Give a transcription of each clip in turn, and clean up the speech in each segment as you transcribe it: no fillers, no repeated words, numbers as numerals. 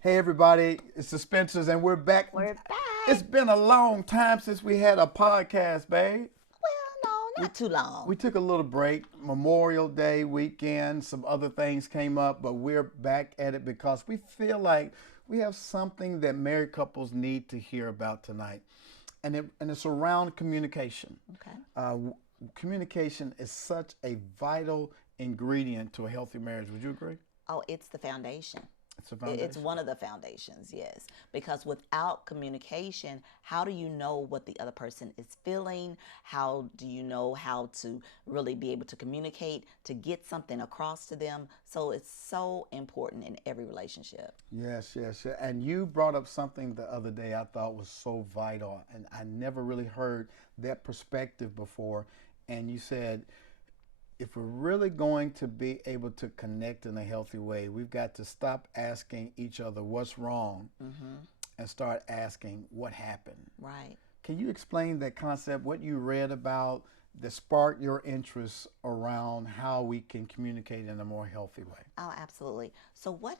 Hey everybody, it's the Spencers and we're back. We're It's back. been a long time since we had a podcast, babe. Well, no, We not too long. we took a little break, Memorial Day weekend, some other things came up, but we're back at it because we feel like we have something that married couples need to hear about tonight. And it's around communication. Okay. Communication is such a vital ingredient to a healthy marriage. Would you agree? Oh, it's the foundation. It's a It's foundation. one of the foundations, yes. Because without communication, how do you know what the other person is feeling? How do you know how to really be able to communicate, to get something across to them? So it's so important in every relationship. Yes, yes, yeah. And you brought up something the other day I thought was so vital, and I never really heard that perspective before. And you said, if we're really going to be able to connect in a healthy way, we've got to stop asking each other what's wrong and start asking what happened. Right. Can you explain that concept, what you read about that sparked your interest around how we can communicate in a more healthy way? Oh, absolutely. So what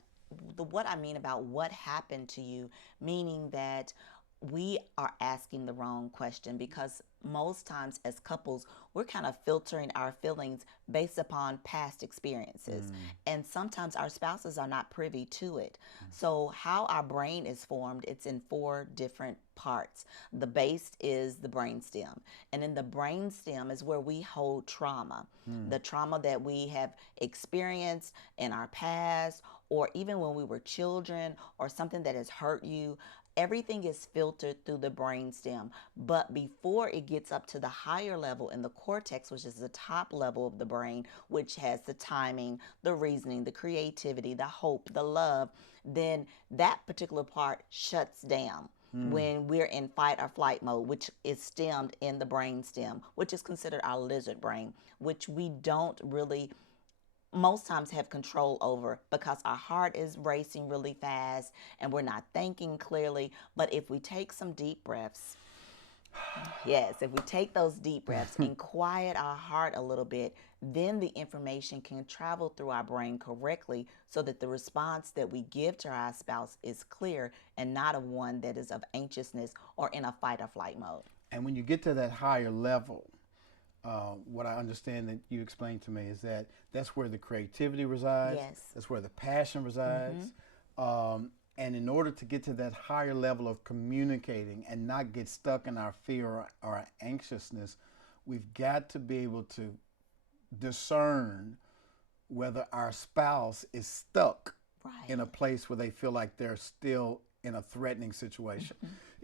I mean about what happened to you, meaning that we are asking the wrong question because most times as couples we're kind of filtering our feelings based upon past experiences, and sometimes our spouses are not privy to it. So how our brain is formed, it's in four different parts. The base is the brainstem, and in the brainstem is where we hold trauma, the trauma that we have experienced in our past, or even when we were children, or something that has hurt you. Everything is filtered through the brainstem. But before it gets up to the higher level in the cortex, which is the top level of the brain, which has the timing, the reasoning, the creativity, the hope, the love, then that particular part shuts down when we're in fight or flight mode, which is stemmed in the brain stem, which is considered our lizard brain, which we don't really most times have control over because our heart is racing really fast and we're not thinking clearly. But if we take some deep breaths, yes, if we take those deep breaths and quiet our heart a little bit, then the information can travel through our brain correctly so that the response that we give to our spouse is clear and not a one that is of anxiousness or in a fight or flight mode. And when you get to that higher level, what I understand that you explained to me is that that's where the creativity resides, Yes. that's where the passion resides. And in order to get to that higher level of communicating and not get stuck in our fear or our anxiousness, we've got to be able to discern whether our spouse is stuck Right. in a place where they feel like they're still in a threatening situation.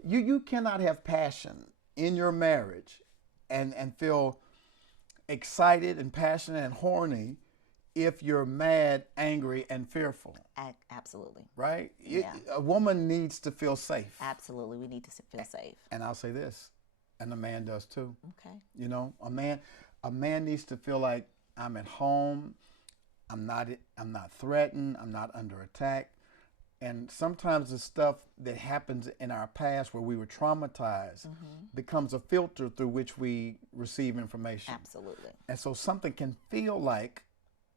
You cannot have passion in your marriage and feel excited and passionate and horny if you're mad, angry, and fearful, Absolutely. right? Yeah. A woman needs to feel safe. Absolutely. We need to feel safe. And I'll say this, and a man does too. Okay. You know, a man needs to feel like I'm at home, I'm not threatened, I'm not under attack. And sometimes the stuff that happens in our past where we were traumatized becomes a filter through which we receive information. Absolutely. And so something can feel like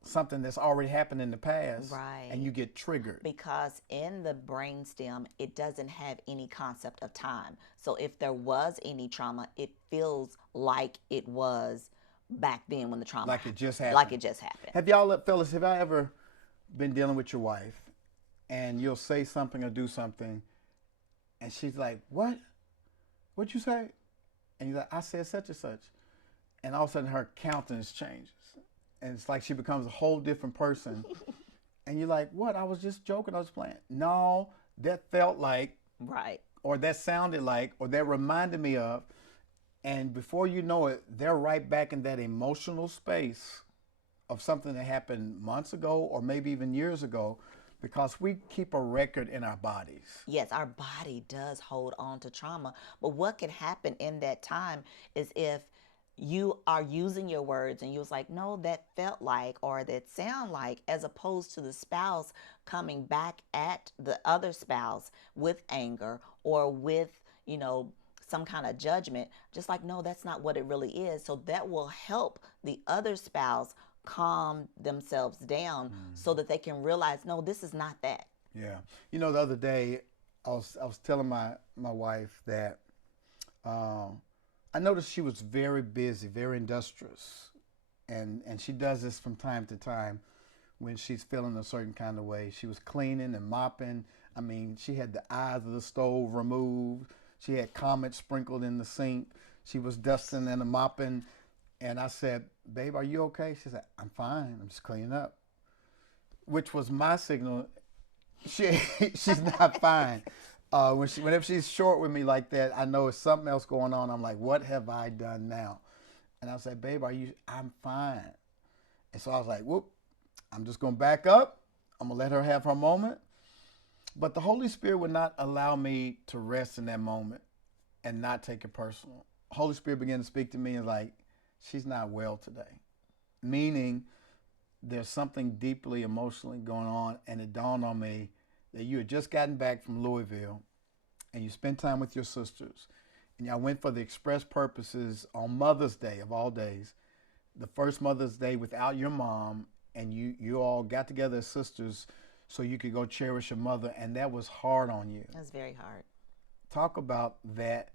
something that's already happened in the past, Right. and you get triggered. Because in the brainstem, it doesn't have any concept of time. So if there was any trauma, it feels like it was back then when the trauma Like it just happened. like it just happened. Fellas, have I ever been dealing with your wife and you'll say something or do something and she's like, what? What'd you say? And you're like, I said such and such. And all of a sudden her countenance changes. And it's like she becomes a whole different person. And you're like, what? I was just joking. I was playing. No, that felt like, Right. or that sounded like, or that reminded me of. And before you know it, they're right back in that emotional space of something that happened months ago or maybe even years ago because we keep a record in our bodies. Yes, our body does hold on to trauma. But what can happen in that time is if you are using your words and you was like, no, that felt like or that sound like, as opposed to the spouse coming back at the other spouse with anger or with, you know, some kind of judgment, just like, no, that's not what it really is. So that will help the other spouse calm themselves down so that they can realize, no, this is not that. Yeah. You know, the other day, I was telling my wife that I noticed she was very busy, very industrious, and she does this from time to time when she's feeling a certain kind of way. She was cleaning and mopping. I mean, she had the eyes of the stove removed. She had comets sprinkled in the sink. She was dusting and mopping. And I said, "Babe, are you okay?" She said, "I'm fine. I'm just cleaning up," which was my signal. She she's not fine. Whenever she's short with me like that, I know it's something else going on. I'm like, "What have I done now?" And I said, "Babe, are you?" "I'm fine." And so I was like, "Whoop, I'm just going to back up. I'm going to let her have her moment." But the Holy Spirit would not allow me to rest in that moment and not take it personal. Holy Spirit began to speak to me and like, she's not well today. Meaning there's something deeply emotionally going on. And it dawned on me that you had just gotten back from Louisville and you spent time with your sisters. And y'all went for the express purposes on Mother's Day of all days, the first Mother's Day without your mom, and you all got together as sisters so you could go cherish your mother, and that was hard on you. It was very hard. Talk about that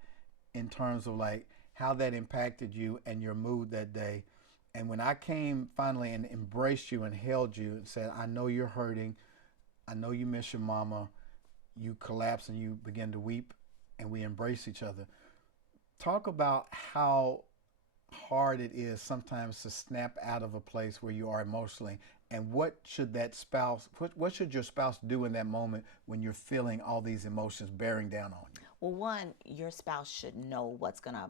in terms of like how that impacted you and your mood that day. And when I came finally and embraced you and held you and said, "I know you're hurting. I know you miss your mama," you collapsed and you began to weep, and we embraced each other. Talk about how hard it is sometimes to snap out of a place where you are emotionally, and what should what should your spouse do in that moment when you're feeling all these emotions bearing down on you? Well, one, your spouse should know what's going to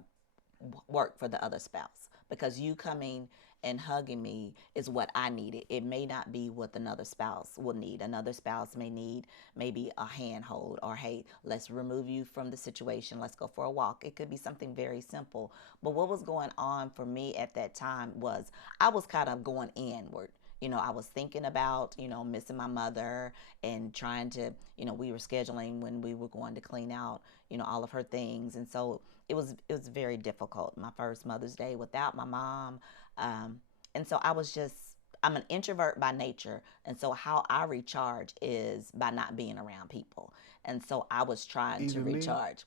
work for the other spouse, because you coming and hugging me is what I needed. It may not be what another spouse will need. Another spouse may need maybe a handhold, or hey, let's remove you from the situation. Let's go for a walk. It could be something very simple. But what was going on for me at that time was I was kind of going inward. I was thinking about, missing my mother and trying to, we were scheduling when we were going to clean out, all of her things. And so it was very difficult. My first Mother's Day without my mom. And so I'm an introvert by nature. And so how I recharge is by not being around people. And so I was trying to Even me. recharge.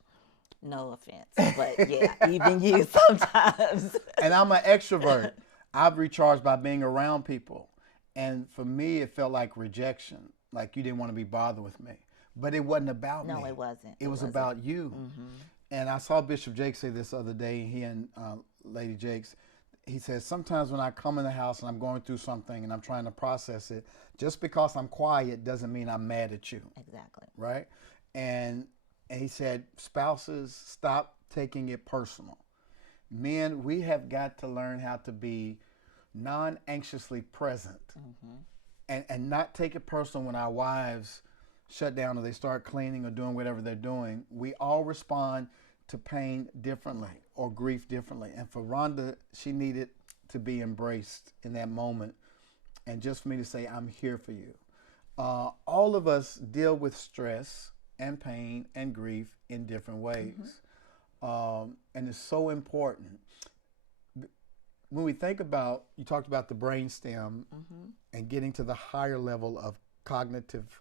No offense, but yeah, even you sometimes. And I'm an extrovert. I've recharged by being around people. And for me, it felt like rejection, like you didn't want to be bothered with me. But it wasn't about me. No, it wasn't. It was wasn't. about you. And I saw Bishop Jakes say this other day, he and Lady Jakes. He says, sometimes when I come in the house and I'm going through something and I'm trying to process it, just because I'm quiet doesn't mean I'm mad at you. Exactly. Right? And he said, spouses, stop taking it personal. Men, we have got to learn how to be non-anxiously present and not take it personal when our wives shut down or they start cleaning or doing whatever they're doing. We all respond to pain differently or grief differently. And for Rhonda, she needed to be embraced in that moment. And just for me to say, I'm here for you. All of us deal with stress and pain and grief in different ways. And it's so important. When we think about, you talked about the brainstem and getting to the higher level of cognitive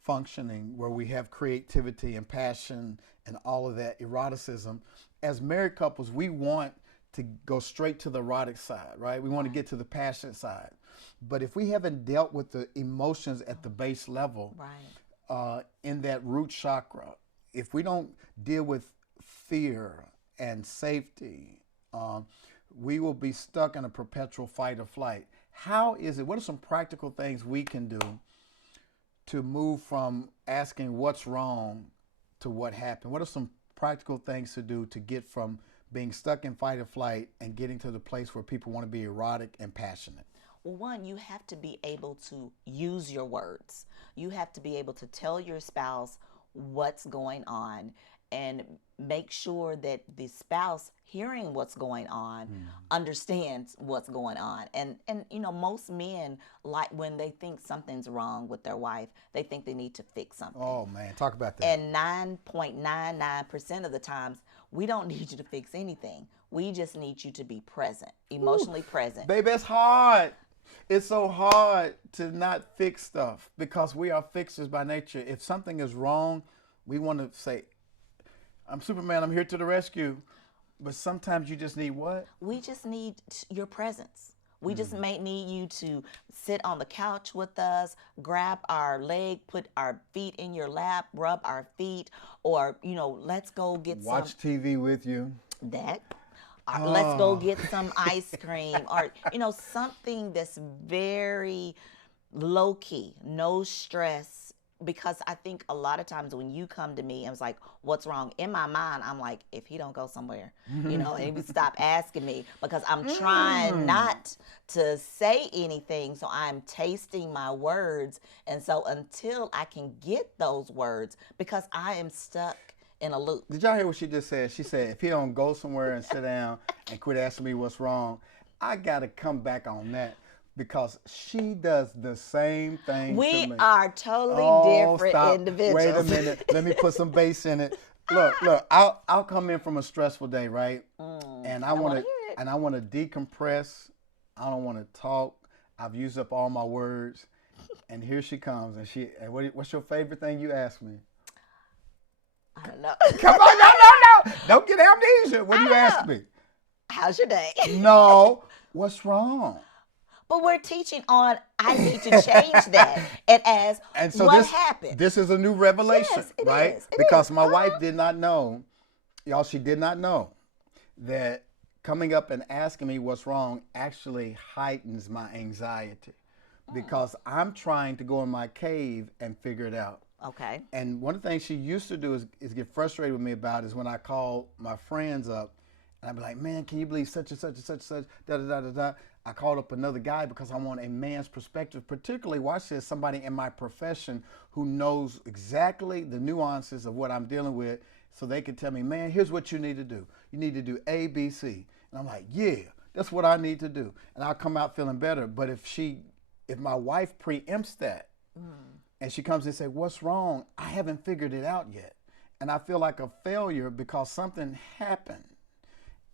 functioning where we have creativity and passion and all of that, eroticism. As married couples, we want to go straight to the erotic side, right? We want to get to the passionate side. But if we haven't dealt with the emotions at the base level, in that root chakra, if we don't deal with fear and safety, we will be stuck in a perpetual fight or flight. What are some practical things we can do to move from asking what's wrong to what happened? What are some practical things to do to get from being stuck in fight or flight and getting to the place where people want to be erotic and passionate? Well, one, you have to be able to use your words. You have to be able to tell your spouse what's going on and make sure that the spouse hearing what's going on understands what's going on. And most men, like when they think something's wrong with their wife, they think they need to fix something. Oh man, talk about that. And 9.99% of the times, we don't need you to fix anything. We just need you to be present, emotionally present. Baby, it's hard. It's so hard to not fix stuff because we are fixers by nature. If something is wrong, we want to say, I'm Superman, I'm here to the rescue. But sometimes you just need what? We just need your presence. We just may need you to sit on the couch with us, grab our leg, put our feet in your lap, rub our feet, or, let's go get Watch TV with you. that. Let's go Oh. get some ice cream, or, something that's very low key, no stress. Because I think a lot of times when you come to me and it's like, what's wrong? In my mind, I'm like, if he don't go somewhere, and he would stop asking me, because I'm trying not to say anything. So I'm tasting my words. And so until I can get those words, because I am stuck in a loop. Did y'all hear what she just said? She said, if he don't go somewhere and sit down and quit asking me what's wrong, I got to come back on that. Because she does the same thing to We me. are totally different Stop. individuals. Wait a minute. Let me put some bass in it. Look. I'll come in from a stressful day, right? And I want to decompress. I don't want to talk. I've used up all my words, and here she comes. And what's your favorite thing you ask me? I don't know. Come on, no. Don't get amnesia. What do you ask me? How's your day? No. What's wrong? But we're teaching on, I need to change that. And so what happened? This is a new revelation, Yes, it right? is. Because my wife did not know, y'all, she did not know that coming up and asking me what's wrong actually heightens my anxiety. Because I'm trying to go in my cave and figure it out. Okay. And one of the things she used to do is get frustrated with me about is when I call my friends up and I'd be like, man, can you believe such and such and such and such, da da da da da. I called up another guy because I want a man's perspective, particularly, watch this, somebody in my profession who knows exactly the nuances of what I'm dealing with, so they can tell me, man, here's what you need to do. You need to do A, B, C. And I'm like, yeah, that's what I need to do. And I'll come out feeling better. But if my wife preempts that and she comes and says, what's wrong? I haven't figured it out yet. And I feel like a failure because something happened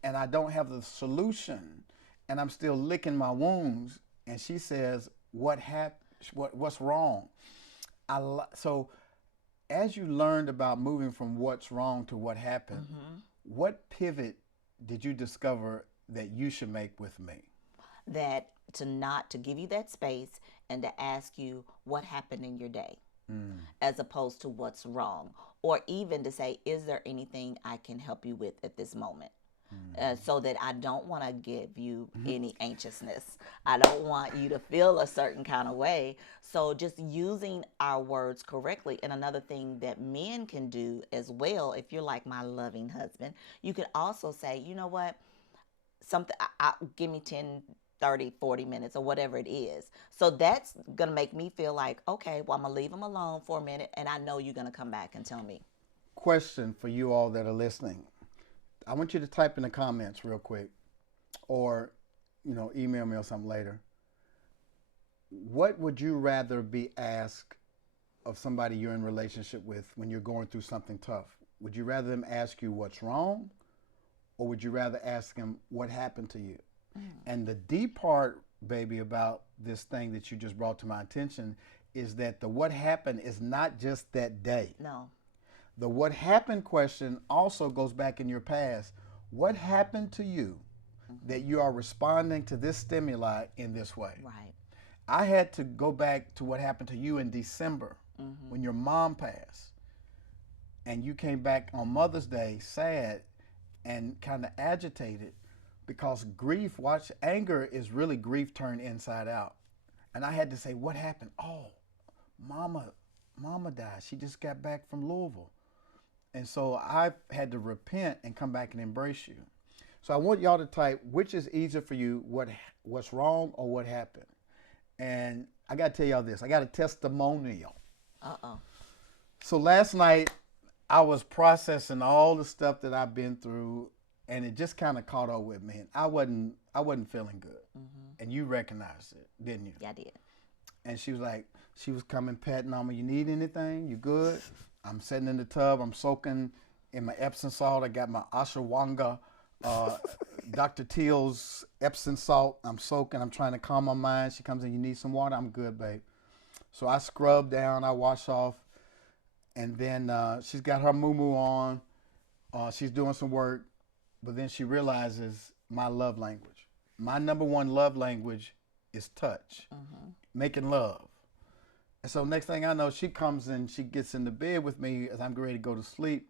and I don't have the solution. And I'm still licking my wounds, and she says, what's wrong? So as you learned about moving from what's wrong to what happened, what pivot did you discover that you should make with me? That to give you that space and to ask you what happened in your day, as opposed to what's wrong, or even to say, is there anything I can help you with at this moment? So that I don't want to give you any anxiousness. I don't want you to feel a certain kind of way. So just using our words correctly. And another thing that men can do as well, if you're like my loving husband, you could also say, you know what, give me 10, 30, 40 minutes or whatever it is. So that's going to make me feel like, okay, well, I'm going to leave him alone for a minute, and I know you're going to come back and tell me. Question for you all that are listening. I want you to type in the comments real quick, or email me or something later. What would you rather be asked of somebody you're in a relationship with when you're going through something tough? Would you rather them ask you what's wrong, or would you rather ask them what happened to you? And the deep part, baby, about this thing that you just brought to my attention is that the what happened is not just that day. No. The what happened question also goes back in your past. What happened to you that you are responding to this stimuli in this way? Right. I had to go back to what happened to you in December when your mom passed. And you came back on Mother's Day sad and kind of agitated because anger is really grief turned inside out. And I had to say, what happened? Oh, mama died. She just got back from Louisville. And so I had to repent and come back and embrace you. So I want y'all to type, which is easier for you, what's wrong or what happened? And I got to tell y'all this. I got a testimonial. So last night, I was processing all the stuff that I've been through, and it just kind of caught up with me. And I wasn't feeling good. And you recognized it, didn't you? Yeah, I did. And she was coming patting on me. You need anything? You good? I'm sitting in the tub. I'm soaking in my Epsom salt. I got my ashwagandha Dr. Teal's Epsom salt. I'm soaking. I'm trying to calm my mind. She comes in, you need some water? I'm good, babe. So I scrub down, I wash off, and then she's got her moo-moo on. She's doing some work, but then she realizes my love language. My number one love language is touch, making love. And so next thing I know, she comes and she gets in the bed with me as I'm ready to go to sleep.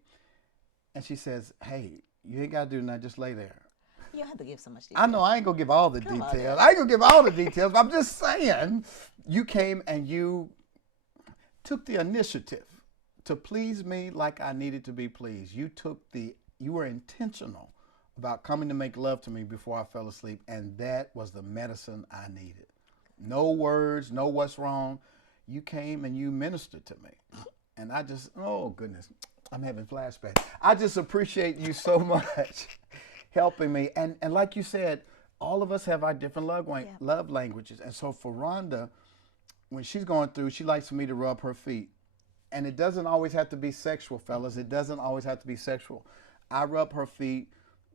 And she says, hey, you ain't got to do nothing, just lay there. You don't have to give so much detail. I know I ain't going to give all the Come on, details. now. I ain't going to give all the details, but I'm just saying, you came and you took the initiative to please me like I needed to be pleased. You were intentional about coming to make love to me before I fell asleep, and that was the medicine I needed. No words, no what's wrong. You came and you ministered to me. And I just, oh goodness, I'm having flashbacks. I just appreciate you so much helping me. And like you said, all of us have our different love languages. And so for Rhonda, when she's going through, she likes for me to rub her feet. And it doesn't always have to be sexual, fellas. It doesn't always have to be sexual. I rub her feet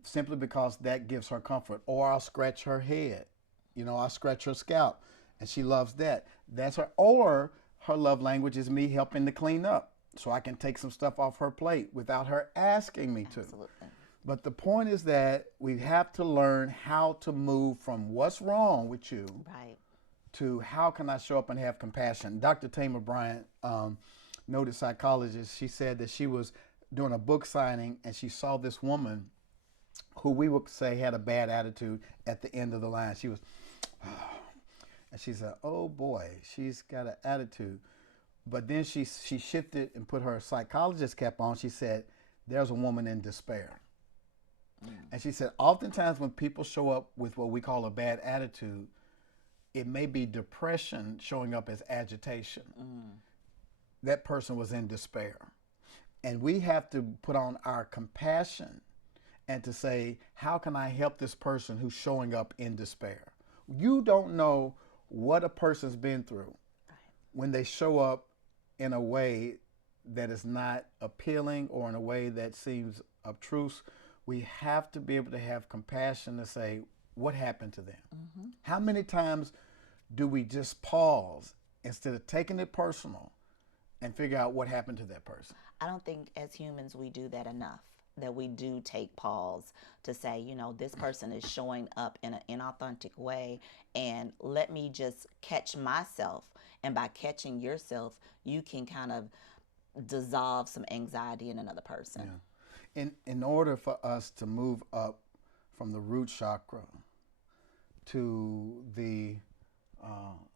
simply because that gives her comfort. Or I'll scratch her head. You know, I'll scratch her scalp. And she loves that. That's her. Or her love language is me helping to clean up so I can take some stuff off her plate without her asking me to. Absolutely. But the point is that we have to learn how to move from what's wrong with you to how can I show up and have compassion. Dr. Tamar Bryant, noted psychologist, she said that she was doing a book signing and she saw this woman who we would say had a bad attitude at the end of the line. She was, and she said, oh boy, she's got an attitude. But then she shifted and put her psychologist cap on. She said, there's a woman in despair. And she said, oftentimes when people show up with what we call a bad attitude, it may be depression showing up as agitation. That person was in despair. And we have to put on our compassion and to say, how can I help this person who's showing up in despair? You don't know what a person's been through when they show up in a way that is not appealing or in a way that seems obtruse. We have to be able to have compassion to say, what happened to them? How many times do we just pause instead of taking it personal and figure out what happened to that person? I don't think as humans we do that enough, that we do take pause to say, you know, this person is showing up in an inauthentic way, and let me just catch myself. And by catching yourself, you can kind of dissolve some anxiety in another person. Yeah. In order for us to move up from the root chakra to the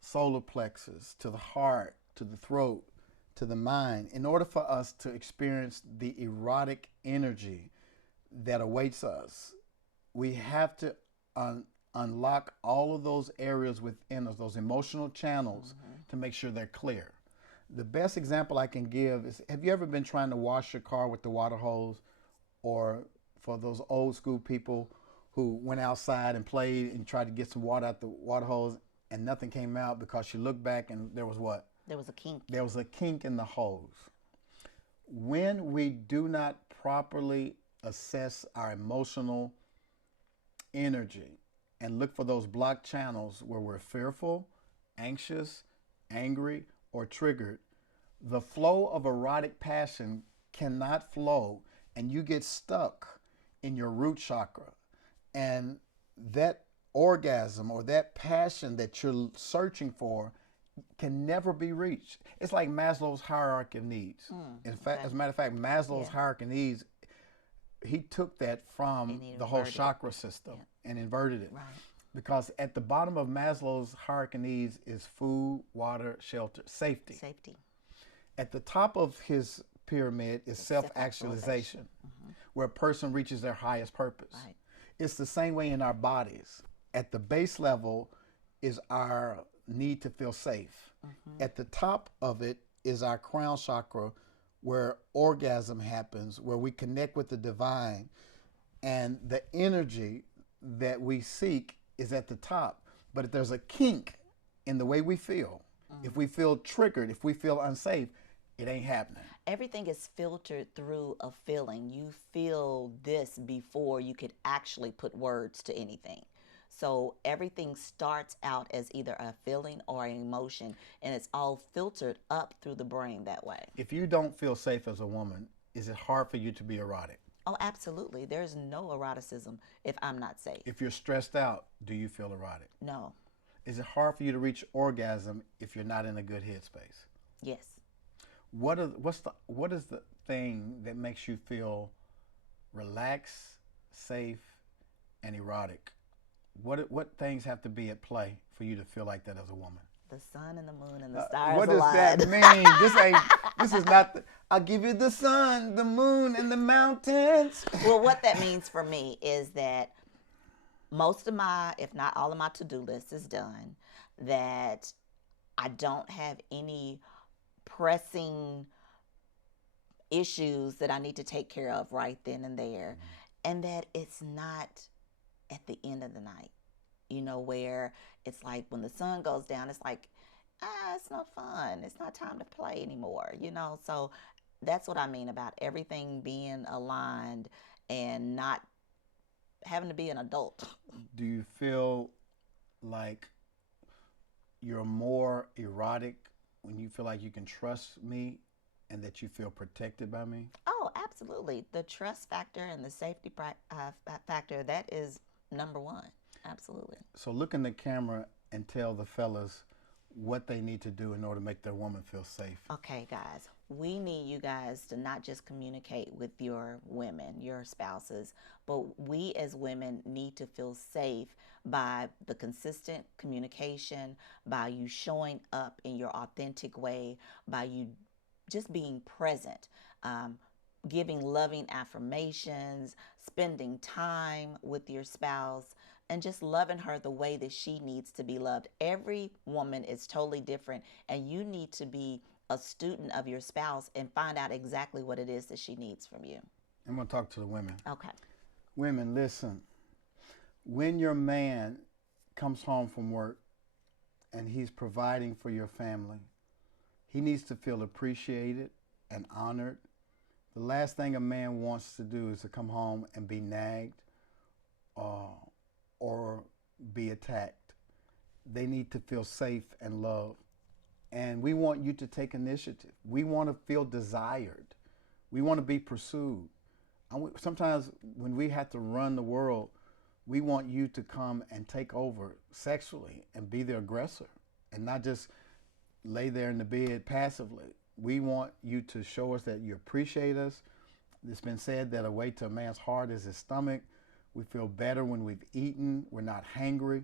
solar plexus, to the heart, to the throat, to the mind, in order for us to experience the erotic energy that awaits us, we have to unlock all of those areas within us, those emotional channels, to make sure they're clear. The best example I can give is, have you ever been trying to wash your car with the water hose? Or for those old school people who went outside and played and tried to get some water out the water hose and nothing came out because you looked back and there was what? There was a kink. There was a kink in the hose. When we do not properly assess our emotional energy and look for those blocked channels where we're fearful, anxious, angry, or triggered, the flow of erotic passion cannot flow, and you get stuck in your root chakra. And that orgasm or that passion that you're searching for can never be reached. It's like Maslow's hierarchy of needs. In fact, as a matter of fact, Maslow's hierarchy of needs, he took that from the whole chakra system and inverted it. Because at the bottom of Maslow's hierarchy of needs is food, water, shelter, safety. At the top of his pyramid is self-actualization, where a person reaches their highest purpose. It's the same way in our bodies. At the base level is our need to feel safe. At the top of it is our crown chakra, where orgasm happens, where we connect with the divine, and the energy that we seek is at the top. But if there's a kink in the way we feel, if we feel triggered, if we feel unsafe, it ain't happening. Everything is filtered through a feeling. You feel this before you could actually put words to anything. So everything starts out as either a feeling or an emotion, and it's all filtered up through the brain that way. If you don't feel safe as a woman, is it hard for you to be erotic? Oh, absolutely. There's no eroticism if I'm not safe. If you're stressed out, do you feel erotic? No. Is it hard for you to reach orgasm if you're not in a good headspace? Yes. What is the thing that makes you feel relaxed, safe, and erotic? What things have to be at play for you to feel like that as a woman? The sun and the moon and the stars What does aligned. that mean? This is not I'll give you the sun, the moon, and the mountains. Well, what that means for me is that most of my, if not all of my to-do list is done, that I don't have any pressing issues that I need to take care of right then and there, and that it's not at the end of the night, where it's like when the sun goes down, it's like, it's not fun. It's not time to play anymore, So that's what I mean about everything being aligned and not having to be an adult. Do you feel like you're more erotic when you feel like you can trust me and that you feel protected by me? Oh, absolutely. The trust factor and the safety factor, that is number one. Absolutely. So look in the camera and tell the fellas what they need to do in order to make their woman feel safe. Okay, guys, we need you guys to not just communicate with your women, your spouses, but we as women need to feel safe by the consistent communication, by you showing up in your authentic way, by you just being present, giving loving affirmations, spending time with your spouse, and just loving her the way that she needs to be loved. Every woman is totally different, and you need to be a student of your spouse and find out exactly what it is that she needs from you. I'm going to talk to the women. Okay. Women, listen. When your man comes home from work and he's providing for your family, he needs to feel appreciated and honored. The last thing a man wants to do is to come home and be nagged or be attacked. They need to feel safe and loved. And we want you to take initiative. We want to feel desired. We want to be pursued. Sometimes when we have to run the world, we want you to come and take over sexually and be the aggressor and not just lay there in the bed passively. We want you to show us that you appreciate us. It's been said that a way to a man's heart is his stomach. We feel better when we've eaten. We're not hangry.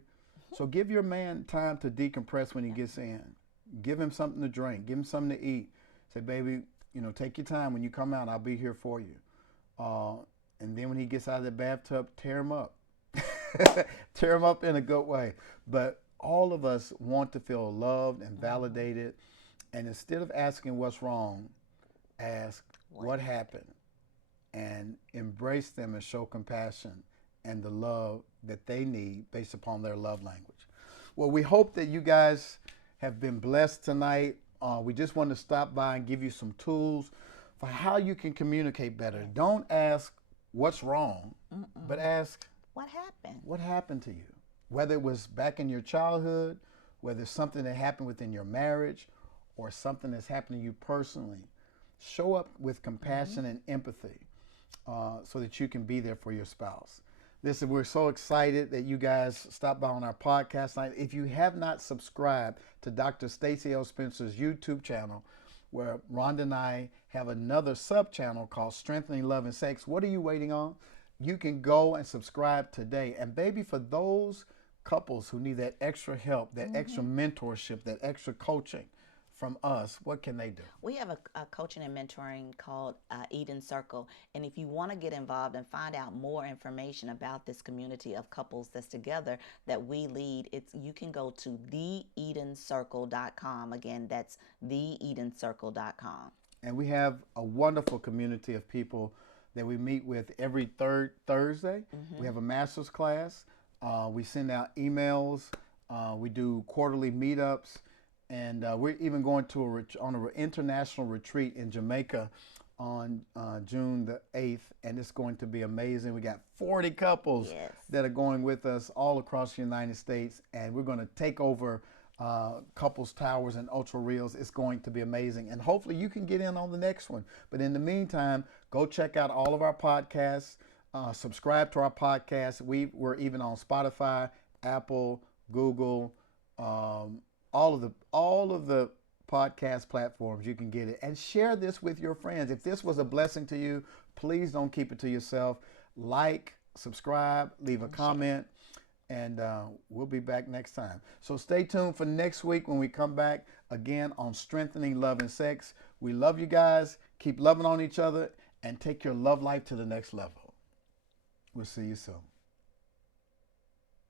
So give your man time to decompress when he gets in. Give him something to drink. Give him something to eat. Say, baby, take your time. When you come out, I'll be here for you. And then when he gets out of the bathtub, tear him up. Tear him up in a good way. But all of us want to feel loved and validated. And instead of asking what's wrong, ask what happened. And embrace them and show compassion and the love that they need based upon their love language. Well, we hope that you guys have been blessed tonight. We just want to stop by and give you some tools for how you can communicate better. Don't ask what's wrong, but ask what happened? What happened to you? Whether it was back in your childhood, whether it's something that happened within your marriage, or something that's happened to you personally. Show up with compassion and empathy so that you can be there for your spouse. Listen, we're so excited that you guys stopped by on our podcast tonight. If you have not subscribed to Dr. DrStacyLSpencer's YouTube channel, where Rhonda and I have another sub-channel called Strengthening Love and Sex, what are you waiting on? You can go and subscribe today. And baby, for those couples who need that extra help, that extra mentorship, that extra coaching from us, what can they do? We have a coaching and mentoring called Eden Circle. And if you want to get involved and find out more information about this community of couples that's together that we lead, you can go to theedencircle.com. Again, that's theedencircle.com. And we have a wonderful community of people that we meet with every third Thursday. We have a master's class. We send out emails. We do quarterly meetups. And we're even going to on an international retreat in Jamaica on June the 8th, and it's going to be amazing. We got 40 couples Yes. that are going with us all across the United States, and we're going to take over couples towers and ultra reels. It's going to be amazing, and hopefully you can get in on the next one. But in the meantime, go check out all of our podcasts. Subscribe to our podcast. We're even on Spotify, Apple, Google, all of the podcast platforms. You can get it, and share this with your friends. If this was a blessing to you, please don't keep it to yourself. Like, subscribe, leave a comment, and we'll be back next time. So stay tuned for next week when we come back again on strengthening love and sex. We love you guys. Keep loving on each other and take your love life to the next level. We'll see you soon.